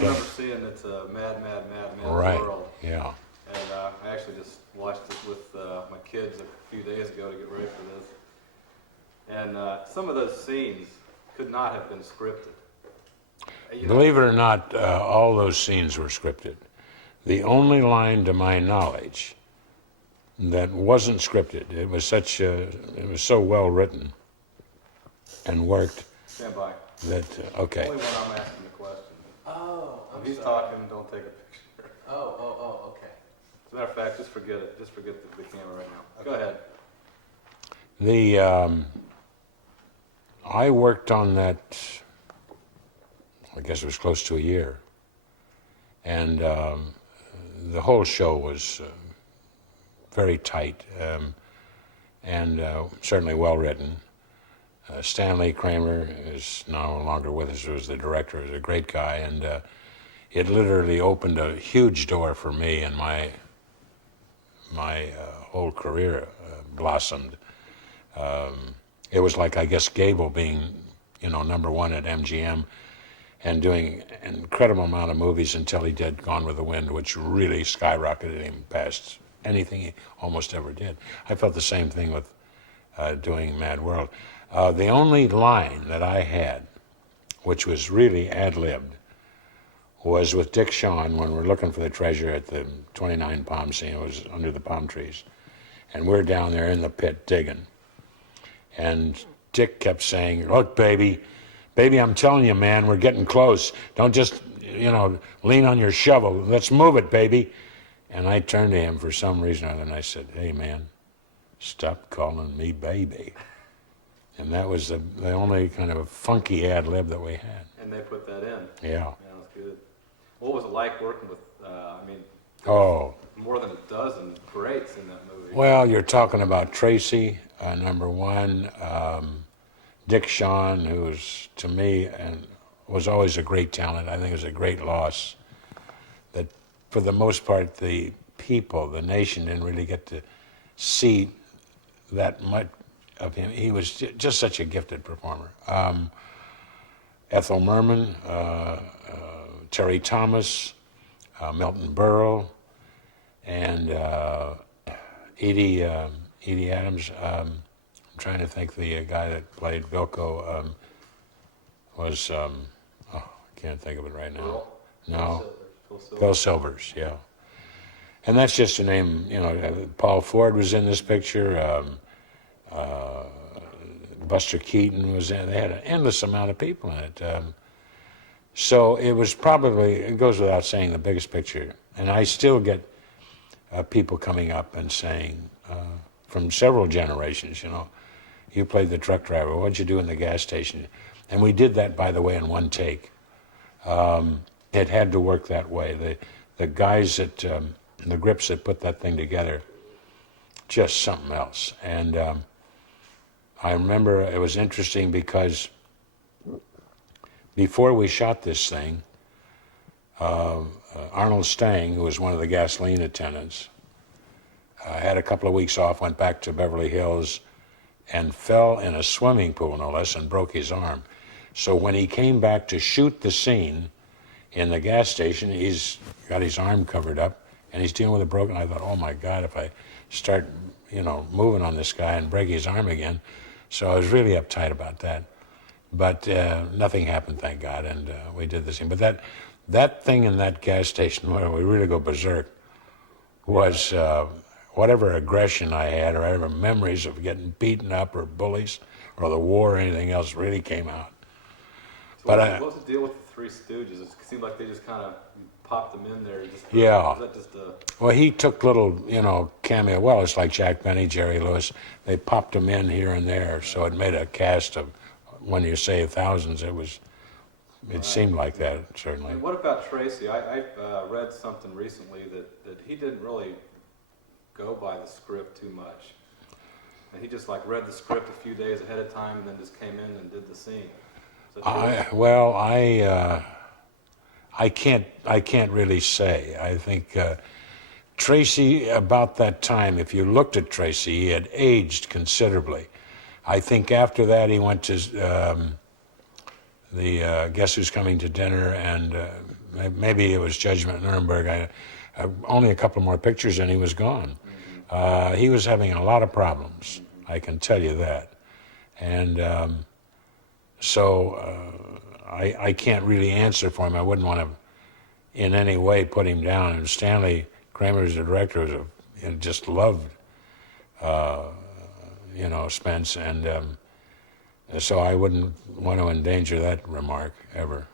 remember seeing It's a Mad, Mad, Mad, Mad Right. World. Yeah. And I actually just watched it with my kids a few days ago to get ready for this. And some of those scenes could not have been scripted. Believe it or not, all those scenes were scripted. The only line, to my knowledge, that wasn't scripted, it was so well written and worked. Stand by. That okay. Only when I'm asking the question. Oh, If he's talking, don't take a picture. Okay. As a matter of fact, just forget it. Just forget the camera right now. Go ahead. I worked on that, I guess it was close to a year. And the whole show was very tight and certainly well written. Stanley Kramer is no longer with us, was the director, is a great guy, and it literally opened a huge door for me, and my whole career blossomed. It was like, I guess, Gable being, #1 at MGM and doing an incredible amount of movies until he did Gone with the Wind, which really skyrocketed him past anything he almost ever did. I felt the same thing with doing Mad World. The only line that I had, which was really ad-libbed, was with Dick Shawn when we're looking for the treasure at the 29 Palm scene. It was under the palm trees. And we're down there in the pit digging. And Dick kept saying, "Look, baby, I'm telling you, man, we're getting close. Don't just, lean on your shovel. Let's move it, baby." And I turned to him for some reason or other, and I said, "Hey, man, stop calling me baby." And that was the only kind of funky ad-lib that we had. And they put that in. Yeah. Yeah, that was good. What was it like working with, more than a dozen greats in that movie? Well, you're talking about Tracy, #1, Dick Shawn, who was, to me, and was always a great talent. I think it was a great loss that, for the most part, the people, the nation, didn't really get to see that much of him. He was just such a gifted performer. Ethel Merman, Terry Thomas, Milton Berle, and Edie Adams. I'm trying to think, the guy that played Bilko was, I can't think of it right now. No, Bill Silvers, yeah. And that's just to name, Paul Ford was in this picture. Buster Keaton was in. They had an endless amount of people in it. So it was probably, it goes without saying, the biggest picture. And I still get people coming up and saying, from several generations, you played the truck driver. What'd you do in the gas station? And we did that, by the way, in one take. It had to work that way. The guys the grips that put that thing together, just something else. And I remember it was interesting because before we shot this thing, Arnold Stang, who was one of the gasoline attendants, had a couple of weeks off, went back to Beverly Hills, and fell in a swimming pool, no less, and broke his arm. So when he came back to shoot the scene in the gas station, he's got his arm covered up, and he's dealing with a broken. I thought, oh my God, if I start, moving on this guy and break his arm again. So I was really uptight about that. But nothing happened, thank God, and we did the scene. But that thing in that gas station where we really go berserk was whatever aggression I had or whatever memories of getting beaten up or bullies or the war or anything else really came out. So what was the deal with the Three Stooges? It seemed like they just kind of popped them in there. Yeah. Was that just Well, he took little, cameo. Well, it's like Jack Benny, Jerry Lewis. They popped them in here and there, so it made a cast of, when you say thousands, it seemed like that, certainly. And what about Tracy? I read something recently that he didn't really go by the script too much. And he just read the script a few days ahead of time and then just came in and did the scene. I can't really say. I think Tracy, about that time, if you looked at Tracy, he had aged considerably. I think after that he went to the Guess Who's Coming to Dinner and maybe it was Judgment at Nuremberg. Only a couple more pictures and he was gone. He was having a lot of problems, I can tell you that. And I can't really answer for him. I wouldn't want to in any way put him down. And Stanley Kramer, the director, was just loved, Spence, and so I wouldn't want to endanger that remark ever.